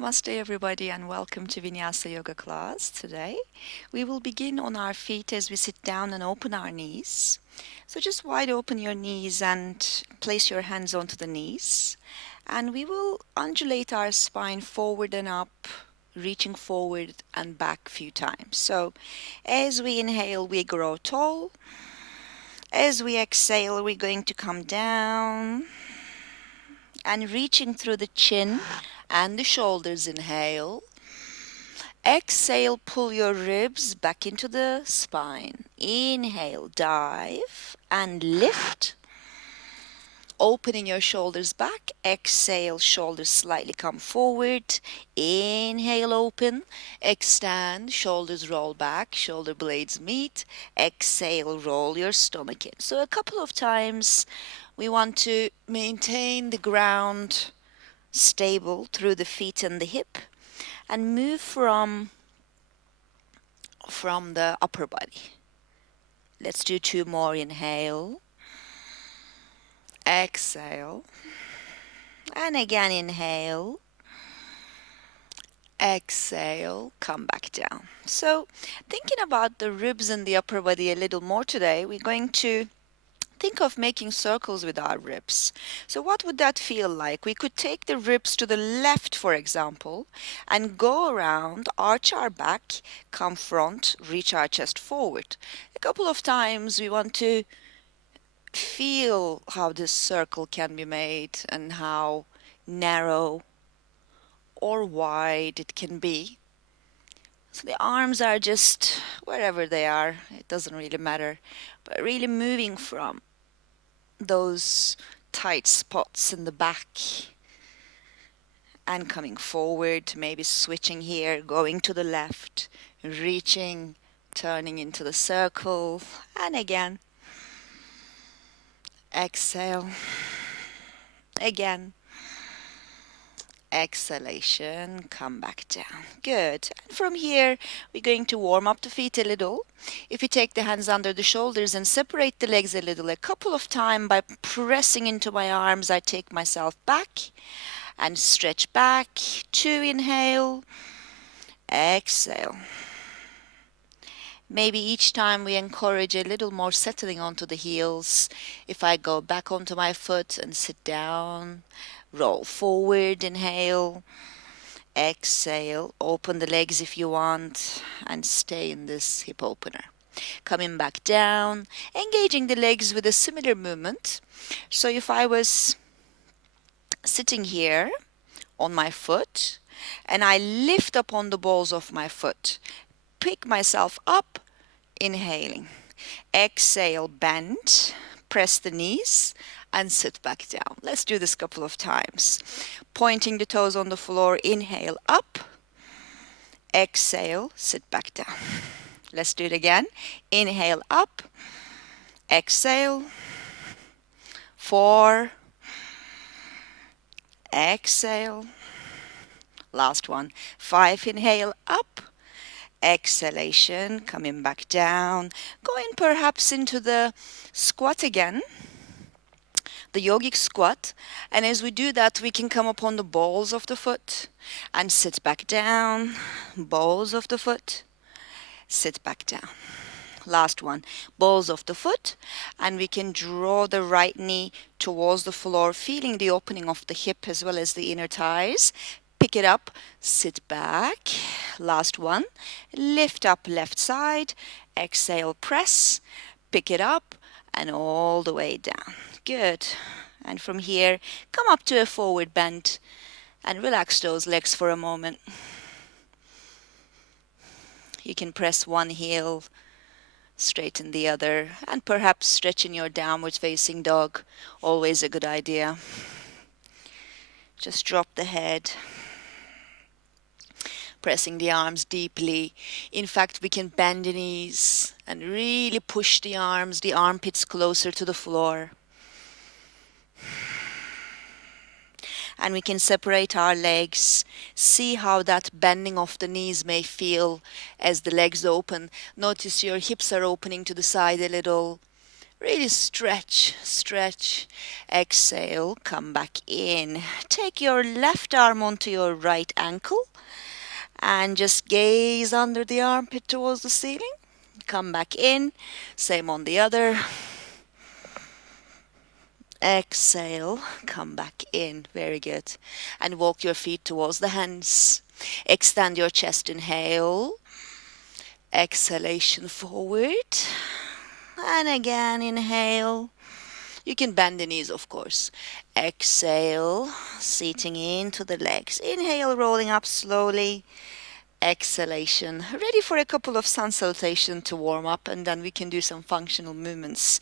Namaste everybody and welcome to Vinyasa Yoga class. Today we will begin on our feet as we sit down and open our knees. So just wide open your knees and place your hands onto the knees. And we will undulate our spine forward and up, reaching forward and back a few times. So as we inhale, we grow tall. As we exhale, we're going to come down and reaching through the chin and the shoulders. Inhale. Exhale, pull your ribs back into the spine. Inhale, dive and lift. Opening your shoulders back. Exhale, shoulders slightly come forward. Inhale, open. Extend, shoulders roll back, shoulder blades meet. Exhale, roll your stomach in. So a couple of times we want to maintain the ground stable through the feet and the hip and move from the upper body. Let's do two more. Inhale, exhale, and again inhale, exhale, come back down. So thinking about the ribs and the upper body a little more today, we're going to think of making circles with our ribs. So what would that feel like? We could take the ribs to the left, for example, and go around, arch our back, come front, reach our chest forward. A couple of times we want to feel how this circle can be made and how narrow or wide it can be. So the arms are just wherever they are, it doesn't really matter, but really moving from those tight spots in the back and coming forward, maybe switching here, going to the left, reaching, turning into the circle, and again. Exhale. Again. Exhalation, come back down. Good. And from here, we're going to warm up the feet a little. If you take the hands under the shoulders and separate the legs a little, a couple of times by pressing into my arms, I take myself back and stretch back. 2, inhale, exhale. Maybe each time we encourage a little more settling onto the heels. If I go back onto my foot and sit down, roll forward, inhale, exhale, open the legs if you want, and stay in this hip opener. Coming back down, engaging the legs with a similar movement. So if I was sitting here on my foot, and I lift up on the balls of my foot, pick myself up, inhaling. Exhale, bend, press the knees, and sit back down. Let's do this a couple of times. Pointing the toes on the floor, inhale up, exhale, sit back down. Let's do it again. Inhale up, exhale, 4, exhale, last one, 5, inhale up, exhalation, coming back down, going perhaps into the squat again, the yogic squat. And as we do that, we can come upon the balls of the foot and sit back down, balls of the foot, sit back down. Last one, balls of the foot, and we can draw the right knee towards the floor, feeling the opening of the hip as well as the inner thighs. Pick it up, sit back. Last one, lift up left side, exhale, press, pick it up, and all the way down. Good. And from here, come up to a forward bend and relax those legs for a moment. You can press one heel, straighten the other, and perhaps stretching your downward facing dog. Always a good idea. Just drop the head. Pressing the arms deeply. In fact, we can bend the knees and really push the arms, the armpits closer to the floor. And we can separate our legs. See how that bending of the knees may feel as the legs open. Notice your hips are opening to the side a little. Really stretch, stretch. Exhale, come back in. Take your left arm onto your right ankle and just gaze under the armpit towards the ceiling. Come back in. Same on the other. Exhale, come back in. Very good. And walk your feet towards the hands. Extend your chest, inhale. Exhalation forward. And again, inhale. You can bend the knees, of course. Exhale, seating into the legs. Inhale, rolling up slowly. Exhalation. Ready for a couple of sun salutation to warm up, and then we can do some functional movements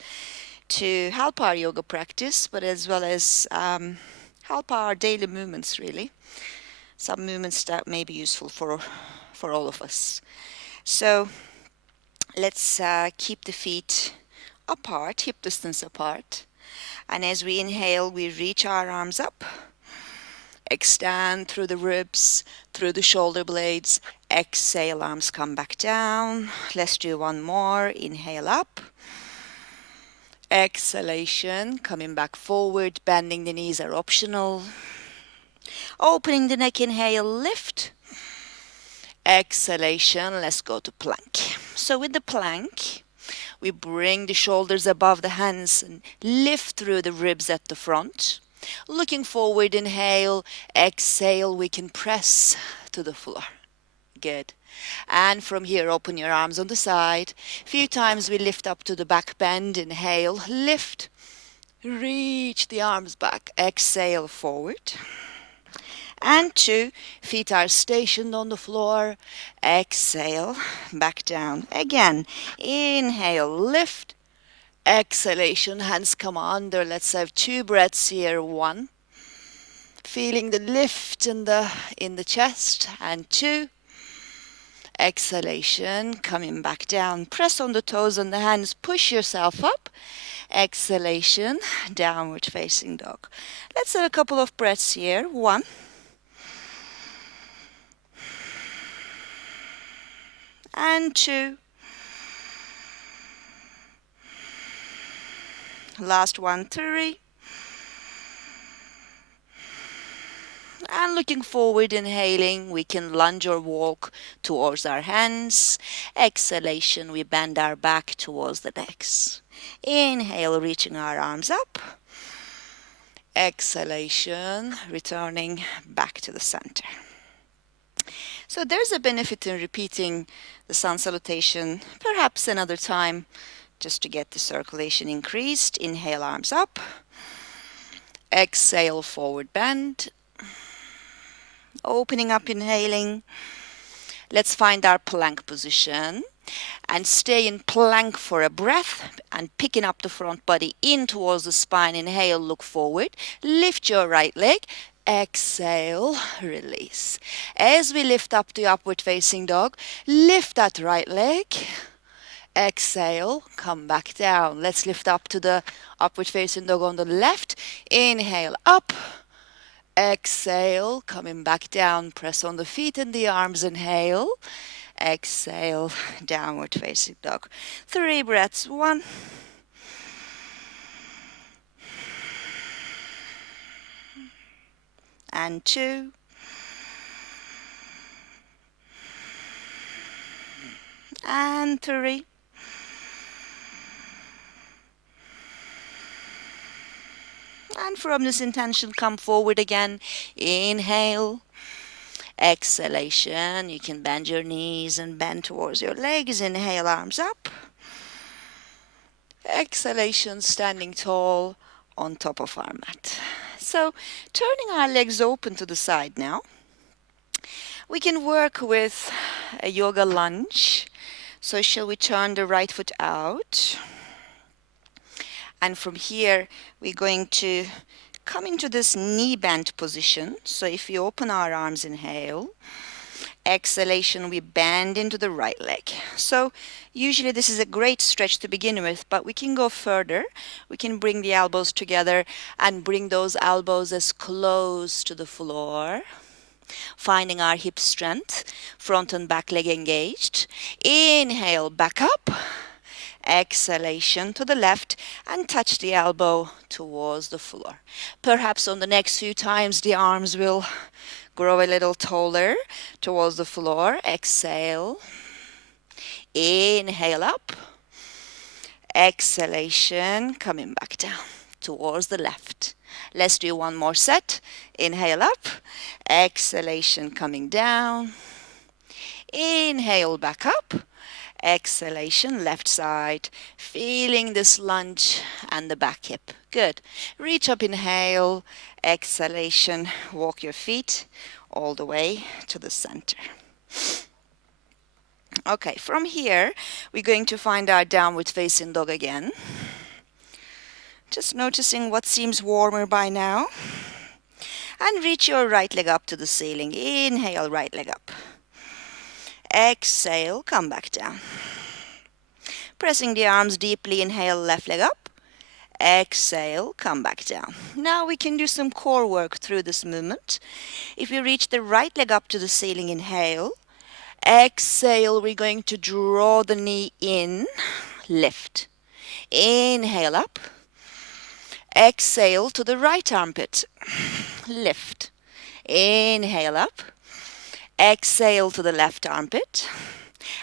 to help our yoga practice, but as well as help our daily movements, really. Some movements that may be useful for all of us. So let's keep the feet apart, hip distance apart. And as we inhale, we reach our arms up. Extend through the ribs, through the shoulder blades. Exhale, arms come back down. Let's do one more. Inhale up. Exhalation, coming back forward, bending the knees are optional. Opening the neck, inhale, lift. Exhalation, let's go to plank. So with the plank, we bring the shoulders above the hands and lift through the ribs at the front. Looking forward, inhale. Exhale, we can press to the floor. Good. And from here, open your arms on the side. Few times we lift up to the back bend. Inhale, lift. Reach the arms back. Exhale, forward. And 2, feet are stationed on the floor. Exhale, back down. Again, inhale, lift. Exhalation, hands come under. Let's have 2 breaths here. 1. Feeling the lift in the chest. And 2. Exhalation, coming back down. Press on the toes and the hands. Push yourself up. Exhalation, downward facing dog. Let's have a couple of breaths here. 1. And 2. Last one, 3. And looking forward, inhaling, we can lunge or walk towards our hands. Exhalation, we bend our back towards the legs. Inhale, reaching our arms up. Exhalation, returning back to the center. So there's a benefit in repeating the sun salutation, perhaps another time, just to get the circulation increased. Inhale, arms up. Exhale, forward bend. Opening up, inhaling. Let's find our plank position and stay in plank for a breath and picking up the front body in towards the spine. Inhale, look forward. Lift your right leg. Exhale, release. As we lift up the upward facing dog, lift that right leg. Exhale, come back down. Let's lift up to the upward facing dog on the left. Inhale, up. Exhale, coming back down. Press on the feet and the arms. Inhale. Exhale, downward facing dog. 3 breaths. 1. And 2. And 3. And from this intention, come forward again. Inhale. Exhalation. You can bend your knees and bend towards your legs. Inhale, arms up. Exhalation, standing tall on top of our mat. So, turning our legs open to the side now. We can work with a yoga lunge. So, shall we turn the right foot out? And from here, we're going to come into this knee bend position. So if we open our arms, inhale. Exhalation, we bend into the right leg. So usually this is a great stretch to begin with, but we can go further. We can bring the elbows together and bring those elbows as close to the floor. Finding our hip strength, front and back leg engaged. Inhale, back up. Exhalation to the left and touch the elbow towards the floor. Perhaps on the next few times the arms will grow a little taller towards the floor. Exhale. Inhale up. Exhalation, coming back down towards the left. Let's do one more set. Inhale up. Exhalation, coming down. Inhale back up. Exhalation, left side. Feeling this lunge and the back hip. Good. Reach up, inhale. Exhalation, walk your feet all the way to the center. Okay, from here, we're going to find our downward facing dog again. Just noticing what seems warmer by now. And reach your right leg up to the ceiling. Inhale, right leg up. Exhale, come back down. Pressing the arms deeply, inhale, left leg up. Exhale, come back down. Now we can do some core work through this movement. If you reach the right leg up to the ceiling, inhale. Exhale, we're going to draw the knee in, lift. Inhale up. Exhale to the right armpit, lift. Inhale up. Exhale to the left armpit.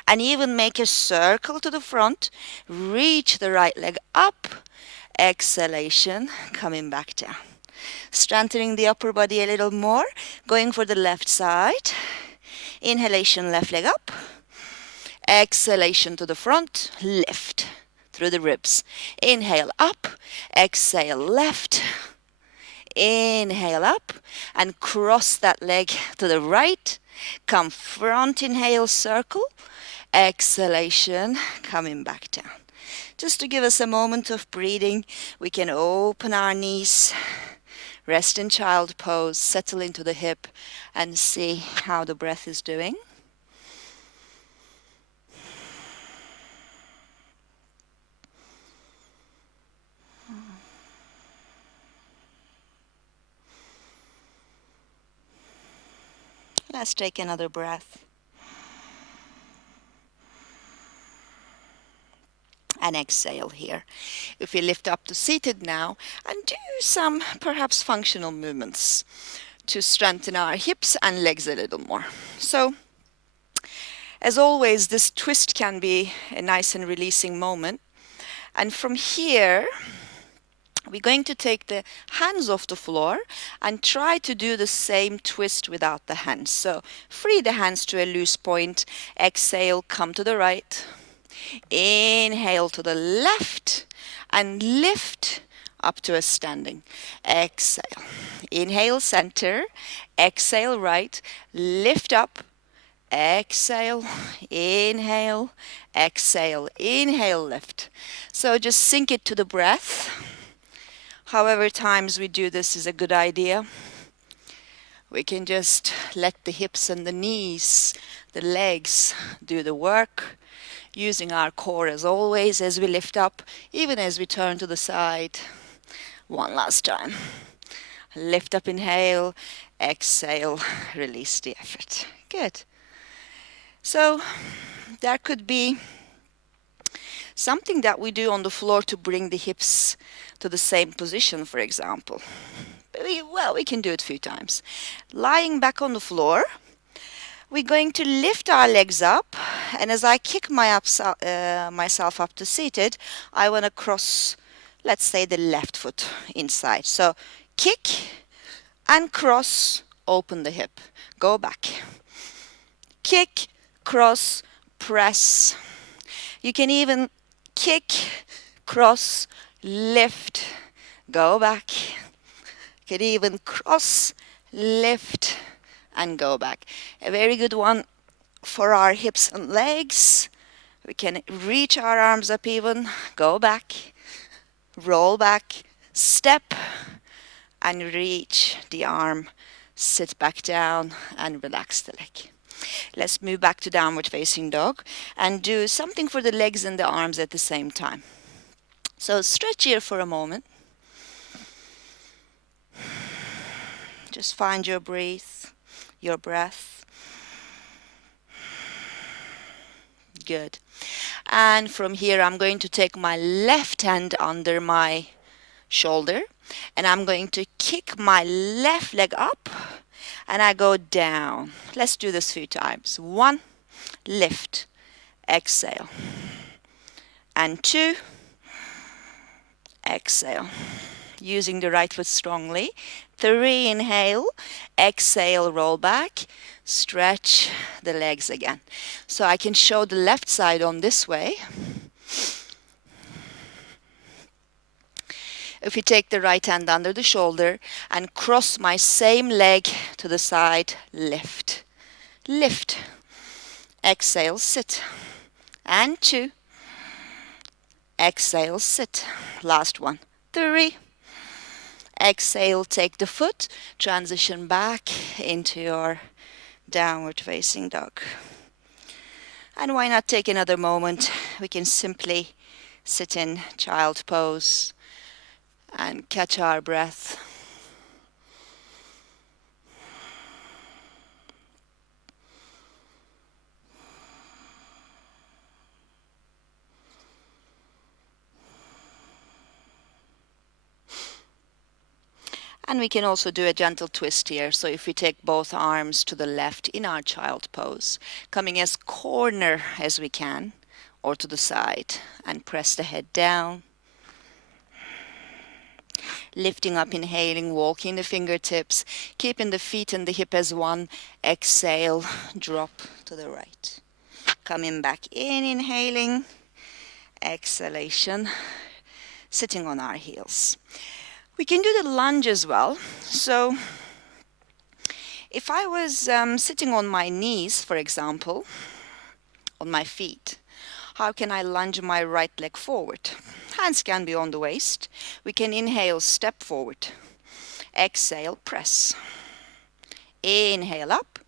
And even make a circle to the front. Reach the right leg up. Exhalation, coming back down. Strengthening the upper body a little more. Going for the left side. Inhalation, left leg up. Exhalation to the front, lift through the ribs. Inhale up, exhale left. Inhale up and cross that leg to the right. Come front, inhale, circle. Exhalation, coming back down. Just to give us a moment of breathing, we can open our knees, rest in child pose, settle into the hip, and see how the breath is doing. Let's take another breath. And exhale here. If we lift up to seated now and do some perhaps functional movements to strengthen our hips and legs a little more. So, as always, this twist can be a nice and releasing moment. And from here, we're going to take the hands off the floor and try to do the same twist without the hands. So, free the hands to a loose point. Exhale, come to the right. Inhale to the left and lift up to a standing. Exhale. Inhale, center. Exhale, right. Lift up. Exhale. Inhale. Exhale. Inhale, lift. So just sink it to the breath. However times we do this is a good idea. We can just let the hips and the knees, the legs do the work. Using our core as always as we lift up, even as we turn to the side. One last time. Lift up, inhale, exhale, release the effort. Good. So there could be something that we do on the floor to bring the hips to the same position, for example. We can do it a few times. Lying back on the floor. We're going to lift our legs up, and as I kick myself up to seated, I want to cross, let's say, the left foot inside. So kick and cross, open the hip, go back. Kick, cross, press. You can even kick, cross, lift, go back. You can even cross, lift, and go back. A very good one for our hips and legs. We can reach our arms up even, go back, roll back, step, and reach the arm, sit back down and relax the leg. Let's move back to downward facing dog and do something for the legs and the arms at the same time. So stretch here for a moment. Just find your breath. Your breath. Good. And from here, I'm going to take my left hand under my shoulder, and I'm going to kick my left leg up, and I go down. Let's do this a few times. 1, lift, exhale. And 2, exhale. Using the right foot strongly. 3, inhale, exhale, roll back, stretch the legs again. So I can show the left side on this way. If you take the right hand under the shoulder and cross my same leg to the side, lift, lift, exhale, sit, and 2, exhale, sit, last one, 3, exhale, take the foot, transition back into your downward facing dog. And why not take another moment? We can simply sit in child pose and catch our breath. And we can also do a gentle twist here. So if we take both arms to the left in our child pose, coming as corner as we can, or to the side, and press the head down. Lifting up, inhaling, walking the fingertips, keeping the feet and the hip as one. Exhale, drop to the right. Coming back in, inhaling, exhalation, sitting on our heels. We can do the lunge as well. So if I was sitting on my knees, for example, on my feet, how can I lunge my right leg forward? Hands can be on the waist. We can inhale, step forward. Exhale, press. Inhale up.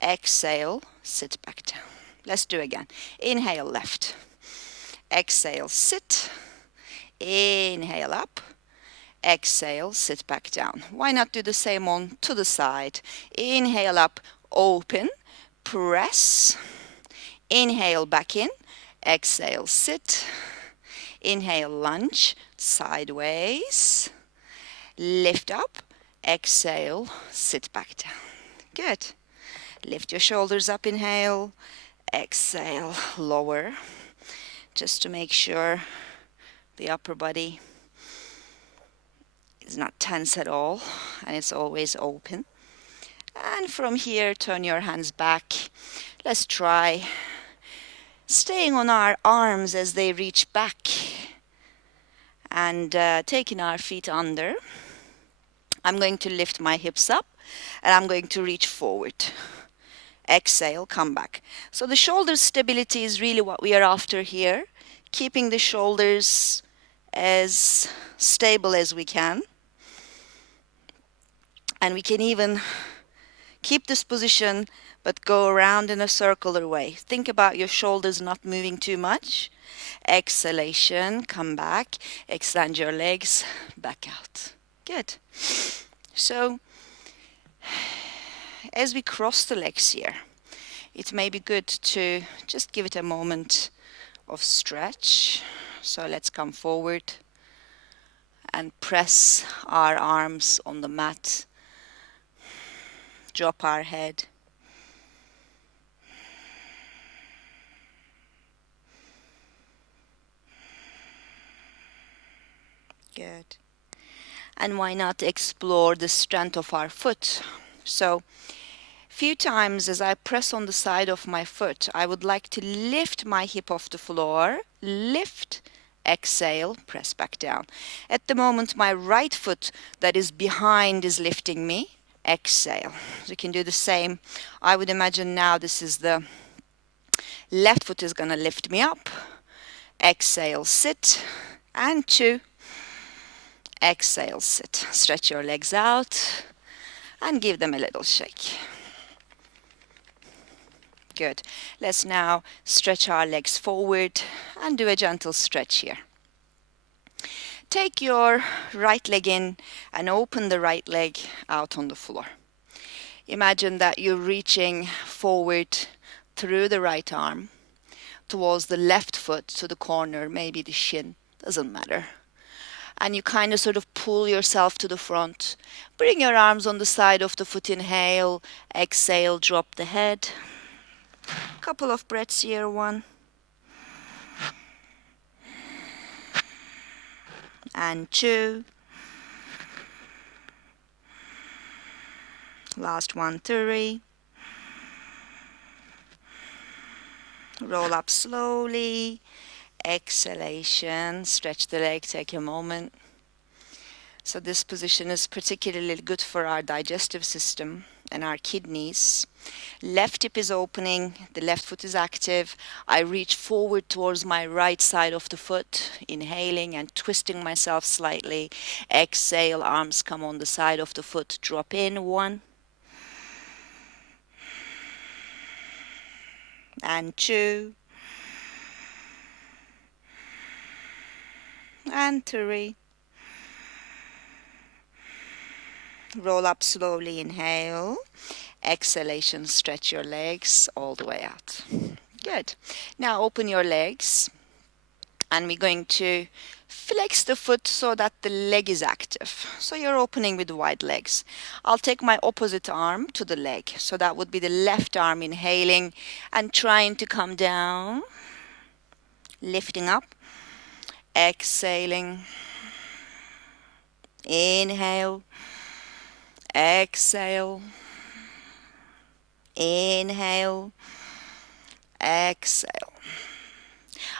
Exhale, sit back down. Let's do again. Inhale, left. Exhale, sit. Inhale up. Exhale, sit back down. Why not do the same on to the side? Inhale up, open, press. Inhale back in. Exhale, sit. Inhale, lunge, sideways. Lift up. Exhale, sit back down. Good. Lift your shoulders up, inhale. Exhale, lower. Just to make sure the upper body is not tense at all, and it's always open. And from here, turn your hands back. Let's try staying on our arms as they reach back and taking our feet under. I'm going to lift my hips up and I'm going to reach forward. Exhale, come back. So the shoulder stability is really what we are after here, keeping the shoulders as stable as we can. And we can even keep this position but go around in a circular way. Think about your shoulders not moving too much. Exhalation, come back, extend your legs, back out. Good. So as we cross the legs here, it may be good to just give it a moment of stretch. So let's come forward and press our arms on the mat. Drop our head. Good. And why not explore the strength of our foot? So few times as I press on the side of my foot, I would like to lift my hip off the floor. Lift, exhale, press back down. At the moment, my right foot that is behind is lifting me. Exhale. So you can do the same. I would imagine now this is the left foot is going to lift me up. Exhale, sit, and 2. Exhale, sit. Stretch your legs out and give them a little shake. Good. Let's now stretch our legs forward and do a gentle stretch here. Take your right leg in and open the right leg out on the floor. Imagine that you're reaching forward through the right arm. towards the left foot to the corner, maybe the shin, doesn't matter. And you kind of sort of pull yourself to the front. Bring your arms on the side of the foot, inhale, exhale, drop the head. Couple of breaths here, 1 and 2. Last one, 3. Roll up slowly. Exhalation. Stretch the leg, take a moment. So this position is particularly good for our digestive system and our kidneys. Left hip is opening, the left foot is active. I reach forward towards my right side of the foot, inhaling and twisting myself slightly. Exhale, arms come on the side of the foot, drop in, 1 and 2 and 3. Roll up slowly, inhale. Exhalation, stretch your legs all the way out. Good. Now open your legs, and we're going to flex the foot so that the leg is active. So you're opening with wide legs. I'll take my opposite arm to the leg. So that would be the left arm, inhaling and trying to come down. Lifting up. Exhaling. Inhale. Exhale. Inhale. Exhale.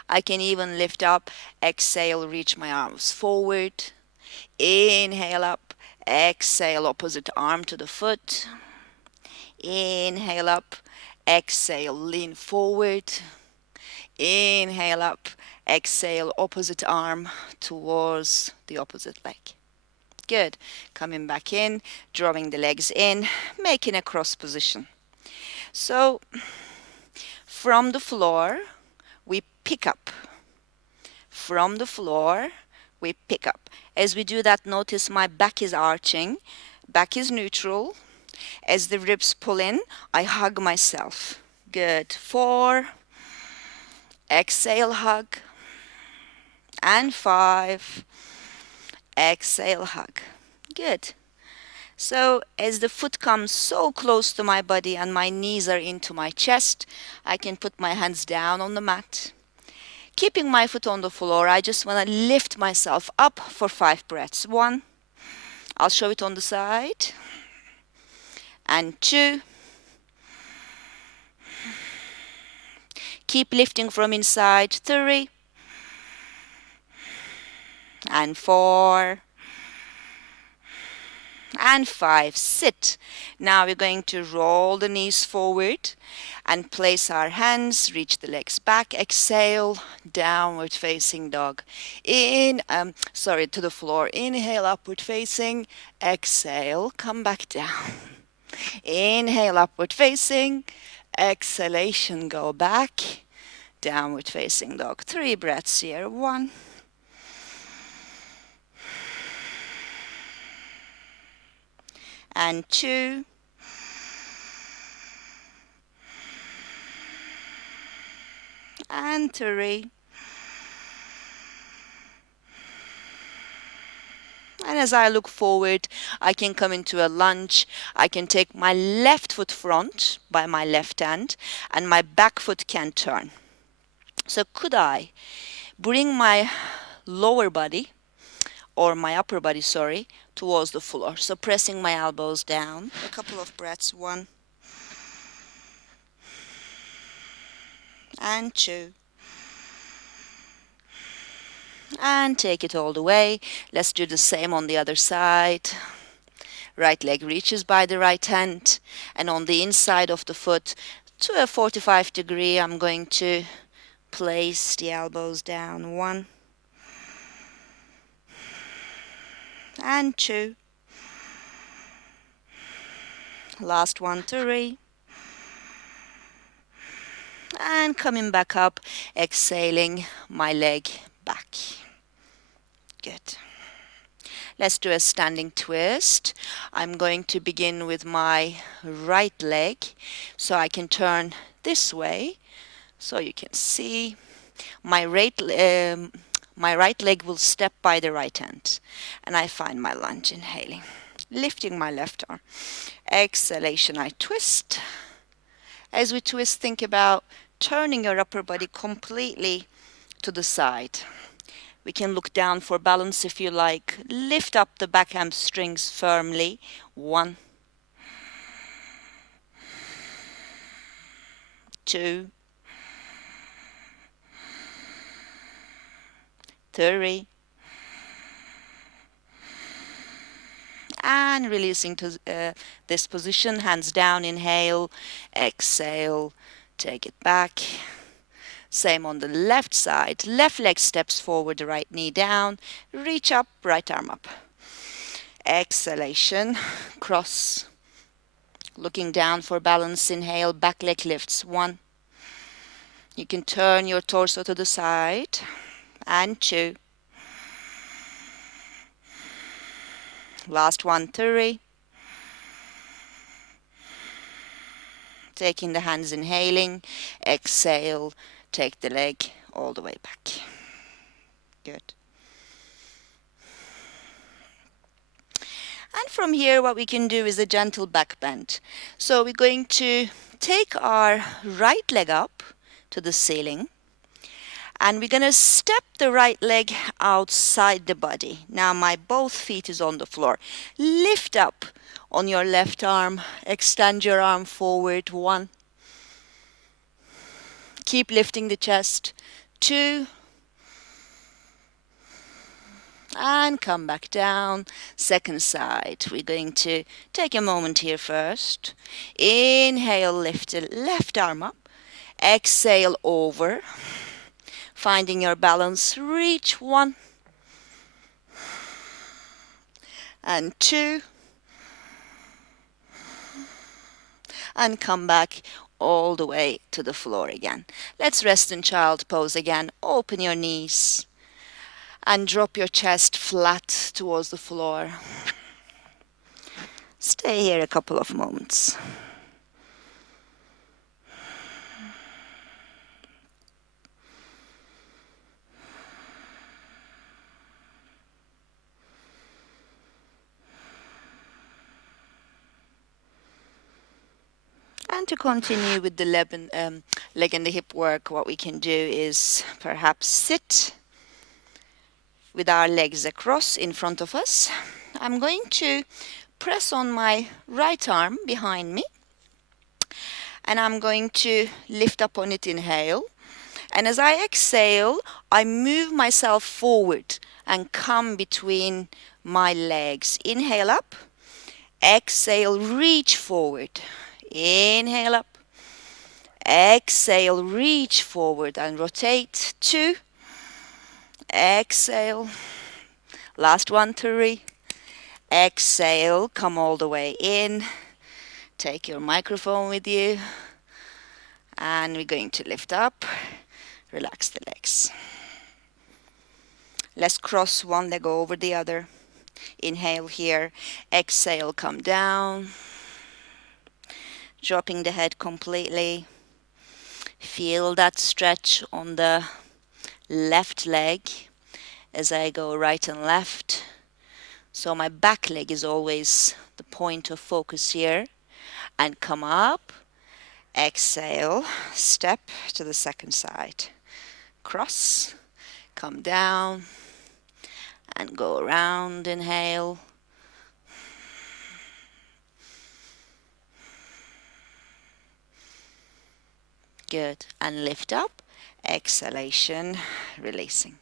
I can even lift up. Exhale, reach my arms forward. Inhale up. Exhale, opposite arm to the foot. Inhale up. Exhale, lean forward. Inhale up. Exhale, opposite arm towards the opposite leg. Good. Coming back in, drawing the legs in, making a cross position. So from the floor, we pick up. From the floor, we pick up. As we do that, notice my back is arching, back is neutral. As the ribs pull in, I hug myself. Good. 4. Exhale, hug. And 5. Exhale, hug. Good. So as the foot comes so close to my body and my knees are into my chest, I can put my hands down on the mat. Keeping my foot on the floor, I just want to lift myself up for 5 breaths. 1. I'll show it on the side. And 2. Keep lifting from inside. 3. And 4. And 5. Sit. Now we're going to roll the knees forward and place our hands, reach the legs back. Exhale, downward facing dog. To the floor. Inhale, upward facing. Exhale, come back down. Inhale, upward facing. Exhalation, go back. Downward facing dog. 3 breaths here. 1. And 2. And 3. And as I look forward, I can come into a lunge. I can take my left foot front by my left hand, and my back foot can turn. So could I bring my lower body, or my upper body, towards the floor. So pressing my elbows down. A couple of breaths. 1. And 2. And take it all the way. Let's do the same on the other side. Right leg reaches by the right hand. And on the inside of the foot, to a 45 degree, I'm going to place the elbows down. 1. And 2. Last one, 3. And coming back up, exhaling my leg back. Good. Let's do a standing twist. I'm going to begin with my right leg, so I can turn this way So you can see my right leg will step by the right hand, and I find my lunge, inhaling, lifting my left arm. Exhalation, I twist. As we twist, think about turning your upper body completely to the side. We can look down for balance if you like. Lift up the back hamstrings firmly. 1, 2, 3, and releasing to this position, hands down, inhale, exhale, take it back. Same on the left side, left leg steps forward, the right knee down, reach up, right arm up. Exhalation, cross, looking down for balance, inhale, back leg lifts, 1. You can turn your torso to the side, and 2. Last one, 3. Taking the hands, inhaling, exhale, take the leg all the way back. Good. And from here, what we can do is a gentle back bend. So we're going to take our right leg up to the ceiling, and we're going to step the right leg outside the body. Now my both feet is on the floor. Lift up on your left arm, extend your arm forward, 1. Keep lifting the chest, 2. And come back down. Second side. We're going to take a moment here first. Inhale, lift the left arm up. Exhale, over. Finding your balance. Reach, 1. And 2. And come back all the way to the floor again. Let's rest in child pose again. Open your knees and drop your chest flat towards the floor. Stay here a couple of moments. And to continue with the leg and the hip work, what we can do is perhaps sit with our legs across in front of us. I'm going to press on my right arm behind me, and I'm going to lift up on it, inhale. And as I exhale, I move myself forward and come between my legs. Inhale up, exhale, reach forward. Inhale up, exhale, reach forward and rotate. 2, exhale, last one, 3, exhale, come all the way in, take your microphone with you, and we're going to lift up, relax the legs. Let's cross one leg over the other. Inhale here, exhale, come down, dropping the head completely. Feel that stretch on the left leg as I go right and left. So my back leg is always the point of focus here. And come up, exhale, step to the second side. Cross, come down, and go around, inhale. Good. And lift up. Exhalation, releasing.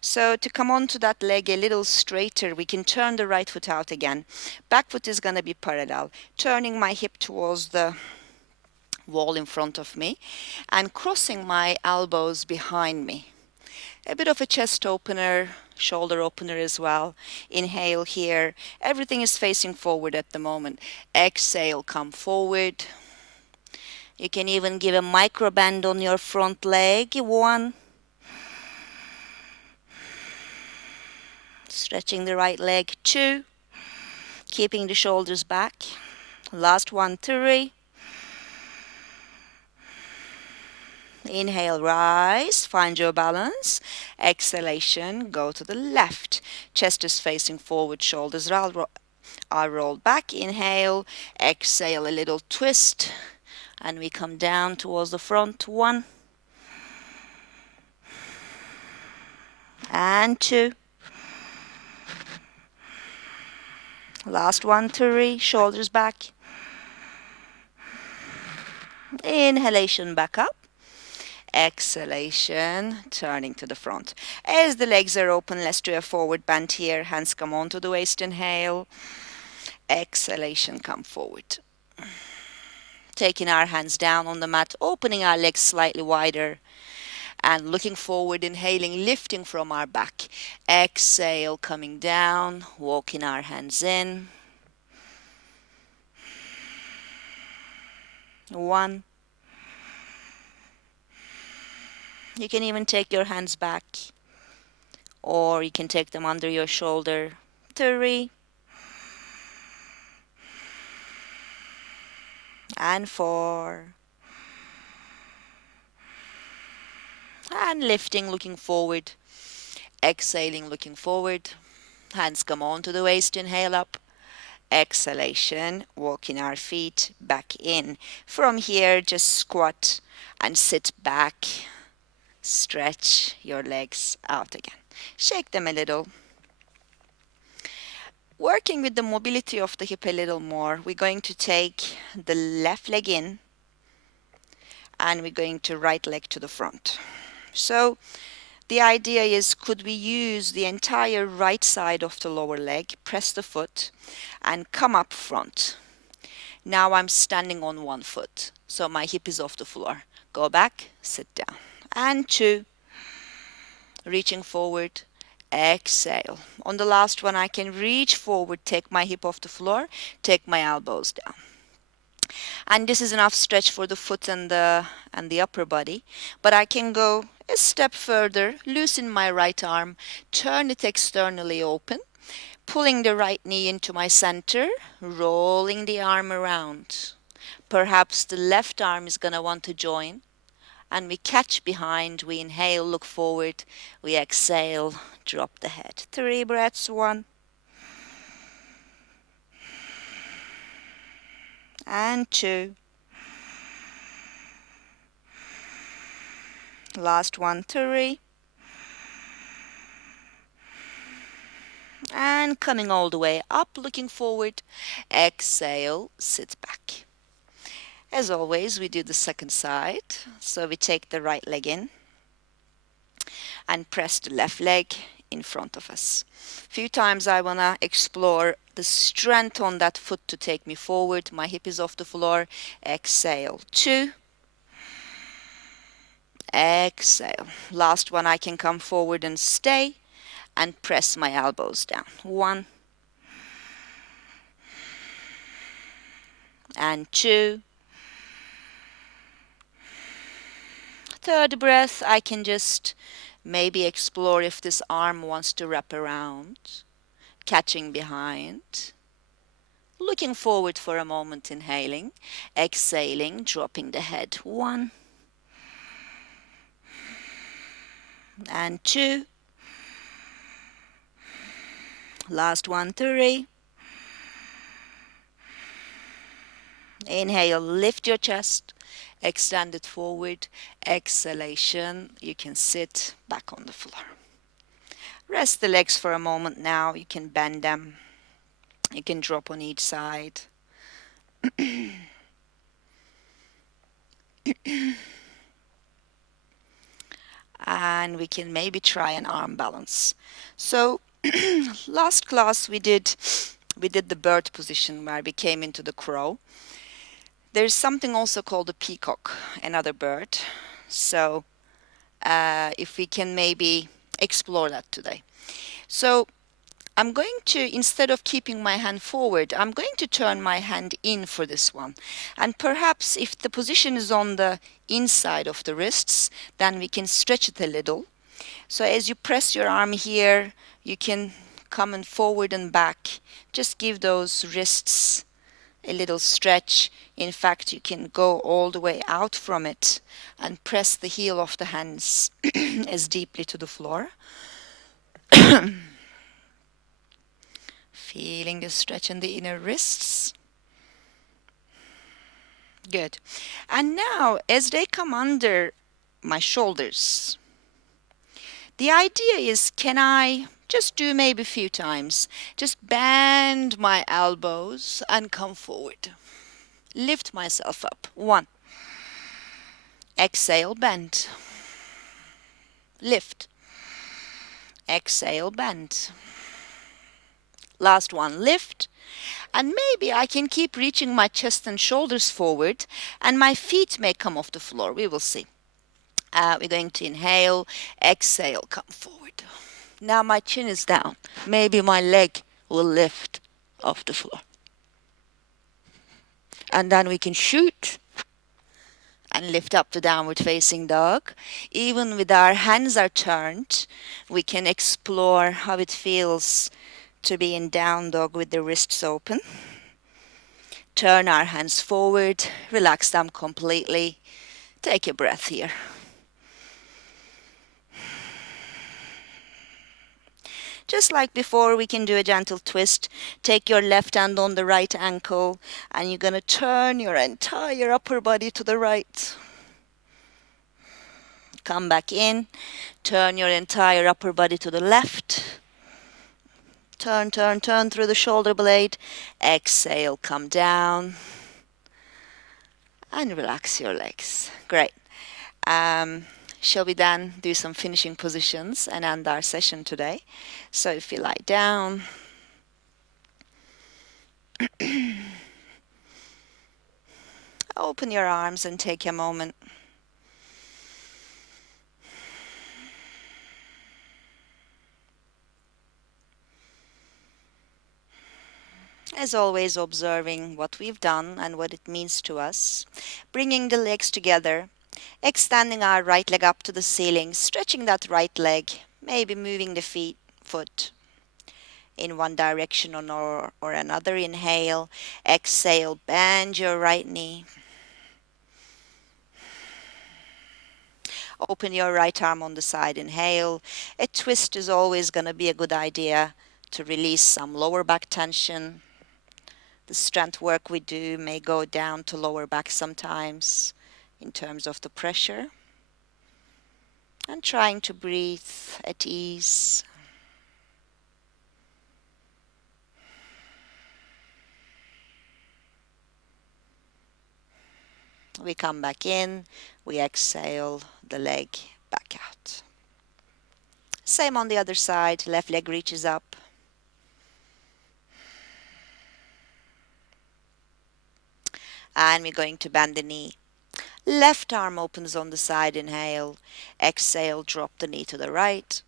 So to come onto that leg a little straighter, we can turn the right foot out again. Back foot is going to be parallel. Turning my hip towards the wall in front of me and crossing my elbows behind me. A bit of a chest opener, shoulder opener as well. Inhale here. Everything is facing forward at the moment. Exhale, come forward. You can even give a micro bend on your front leg. 1. Stretching the right leg. 2. Keeping the shoulders back. Last one, 3. Inhale, rise, find your balance. Exhalation, go to the left. Chest is facing forward, shoulders are rolled back. Inhale, exhale, a little twist, and we come down towards the front. 1 and 2. Last one, 3, shoulders back. Inhalation, back up. Exhalation, turning to the front. As the legs are open, let's do a forward bend here. Hands come onto the waist. Inhale. Exhalation, come forward. Taking our hands down on the mat, opening our legs slightly wider and looking forward, inhaling, lifting from our back. Exhale, coming down, walking our hands in. 1. You can even take your hands back, or you can take them under your shoulder. 3 and 4. And lifting, looking forward. Exhaling, looking forward. Hands come onto the waist, inhale up. Exhalation, walking our feet back in. From here, just squat and sit back. Stretch your legs out again. Shake them a little. Working with the mobility of the hip a little more, we're going to take the left leg in and we're going to right leg to the front. So the idea is, could we use the entire right side of the lower leg, press the foot, and come up front. Now I'm standing on one foot, so my hip is off the floor. Go back, sit down. And 2. Reaching forward, exhale. On the last one, I can reach forward, take my hip off the floor, take my elbows down. And this is enough stretch for the foot and the upper body. But I can go a step further, loosen my right arm, turn it externally open, pulling the right knee into my center, rolling the arm around. Perhaps the left arm is going to want to join. And we catch behind, we inhale, look forward, we exhale, drop the head. 3 breaths, 1. And 2. Last one, 3. And coming all the way up, looking forward, exhale, sit back. As always, we do the second side. So we take the right leg in and press the left leg in front of us. A few times I want to explore the strength on that foot to take me forward. My hip is off the floor. Exhale. 2. Exhale. Last one, I can come forward and stay and press my elbows down. 1 and 2. Third breath, I can just maybe explore if this arm wants to wrap around, catching behind, looking forward for a moment, inhaling, exhaling, dropping the head. 1 and 2. Last one, 3. Inhale, lift your chest, extend it forward. Exhalation, you can sit back on the floor. Rest the legs for a moment now. You can bend them. You can drop on each side. And we can maybe try an arm balance. So last class we did the bird position where we came into the crow. There's something also called a peacock, another bird. So if we can maybe explore that today. So I'm going to, instead of keeping my hand forward, I'm going to turn my hand in for this one. And perhaps if the position is on the inside of the wrists, then we can stretch it a little. So as you press your arm here, you can come and forward and back. Just give those wrists a little stretch. In fact, you can go all the way out from it and press the heel of the hands as deeply to the floor. Feeling the stretch in the inner wrists. Good. And now, as they come under my shoulders, the idea is, can I just do maybe a few times? Just bend my elbows and come forward. Lift myself up. 1. Exhale, bend. Lift. Exhale, bend. Last one, lift. And maybe I can keep reaching my chest and shoulders forward, and my feet may come off the floor. We will see. We're going to inhale, exhale, come forward. Now my chin is down. Maybe my leg will lift off the floor. And then we can shoot and lift up to downward facing dog. Even with our hands are turned, we can explore how it feels to be in down dog with the wrists open. Turn our hands forward, relax them completely. Take a breath here. Just like before, we can do a gentle twist. Take your left hand on the right ankle, and you're going to turn your entire upper body to the right. Come back in. Turn your entire upper body to the left. Turn, turn, turn through the shoulder blade. Exhale, come down. And relax your legs. Great. Shall we then do some finishing positions and end our session today? So if you lie down, open your arms and take a moment. As always, observing what we've done and what it means to us. Bringing the legs together, extending our right leg up to the ceiling, stretching that right leg, maybe moving the foot in one direction or another. Inhale, exhale, bend your right knee. Open your right arm on the side, inhale. A twist is always going to be a good idea to release some lower back tension. The strength work we do may go down to lower back sometimes in terms of the pressure. And trying to breathe at ease. We come back in, we exhale the leg back out. Same on the other side, left leg reaches up. And we're going to bend the knee. Left arm opens on the side, inhale. Exhale, drop the knee to the right.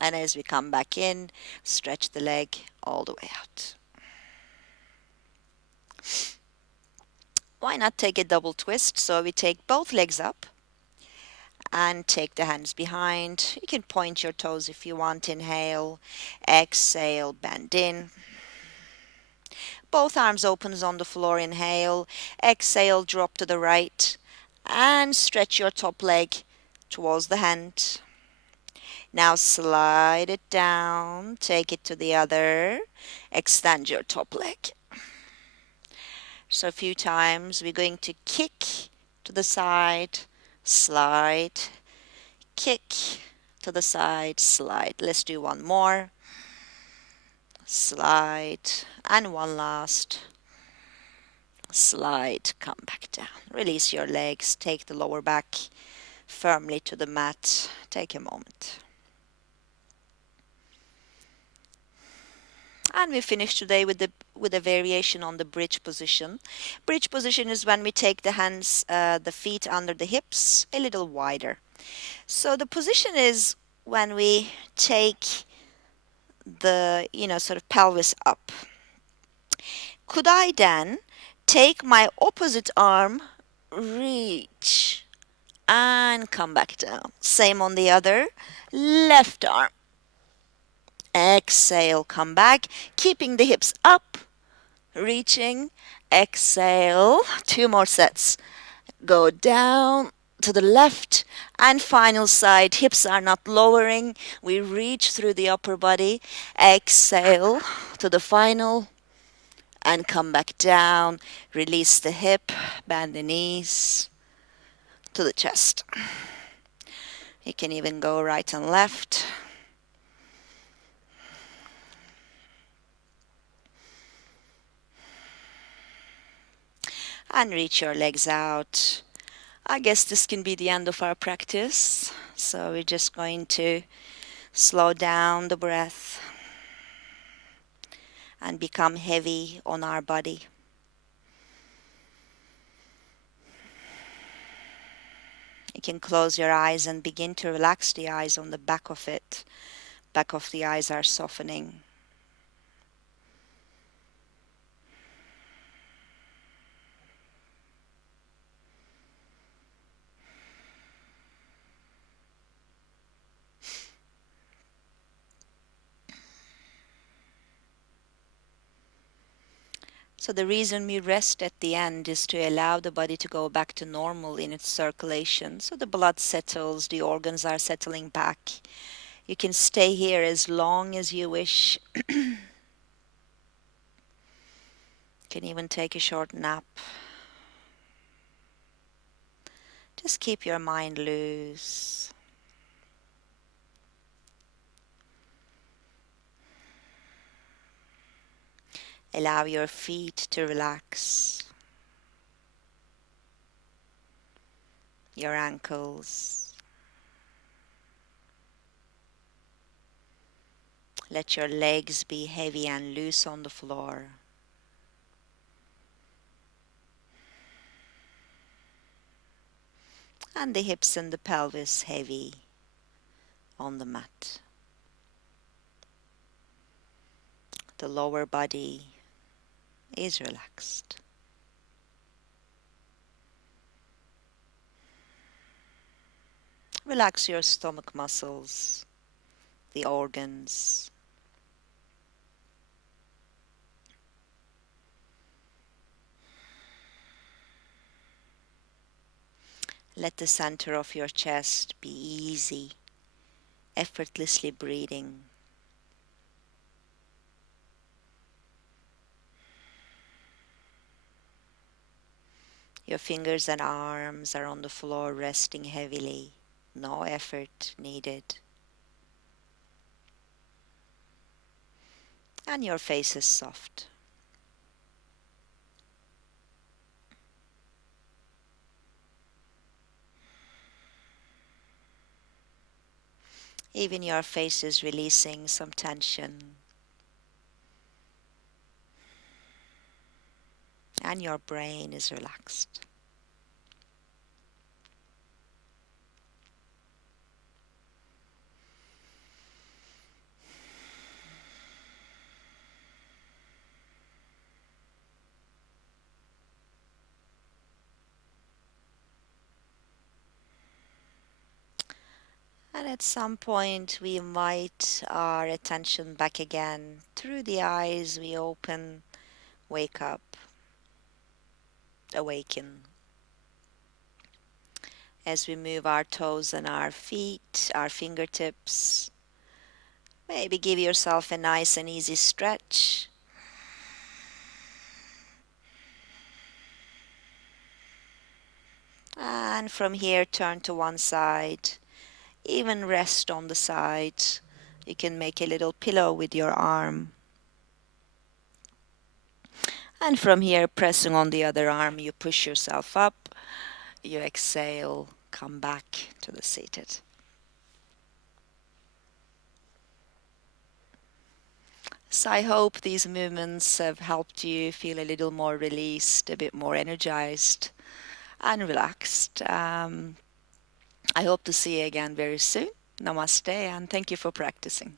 And as we come back in, stretch the leg all the way out. Why not take a double twist? So we take both legs up and take the hands behind. You can point your toes if you want. Inhale, exhale, bend in. Both arms opens on the floor. Inhale, exhale, drop to the right and stretch your top leg towards the hand. Now slide it down, take it to the other, extend your top leg. So a few times we're going to kick to the side, slide, kick to the side, slide. Let's do one more. Slide, and one last. Slide, come back down. Release your legs, take the lower back firmly to the mat. Take a moment. And we finish today with a variation on the bridge position. Bridge position is when we take the hands, the feet under the hips a little wider. So the position is when we take the, sort of pelvis up. Could I then take my opposite arm reach, and come back down. Same on the other. Left arm. Exhale, come back, keeping the hips up, reaching. Exhale, 2 more sets. Go down to the left, and final side. Hips are not lowering. We reach through the upper body. Exhale to the final, and come back down. Release the hip, bend the knees to the chest. You can even go right and left. And reach your legs out. I guess this can be the end of our practice. So we're just going to slow down the breath and become heavy on our body. You can close your eyes and begin to relax the eyes on the back of it. Back of the eyes are softening. So the reason we rest at the end is to allow the body to go back to normal in its circulation. So the blood settles, the organs are settling back. You can stay here as long as you wish. You can even take a short nap. Just keep your mind loose. Allow your feet to relax. Your ankles. Let your legs be heavy and loose on the floor. And the hips and the pelvis heavy on the mat. The lower body is relaxed. Relax your stomach muscles, the organs. Let the center of your chest be easy, effortlessly breathing. Your fingers and arms are on the floor resting heavily. No effort needed. And your face is soft. Even your face is releasing some tension. And your brain is relaxed. And at some point we invite our attention back again. Through the eyes we open, wake up, awaken. As we move our toes and our feet, our fingertips, maybe give yourself a nice and easy stretch. And from here turn to one side. Even rest on the side. You can make a little pillow with your arm. And from here, pressing on the other arm, you push yourself up. You exhale, come back to the seated. So I hope these movements have helped you feel a little more released, a bit more energized and relaxed. I hope to see you again very soon. Namaste and thank you for practicing.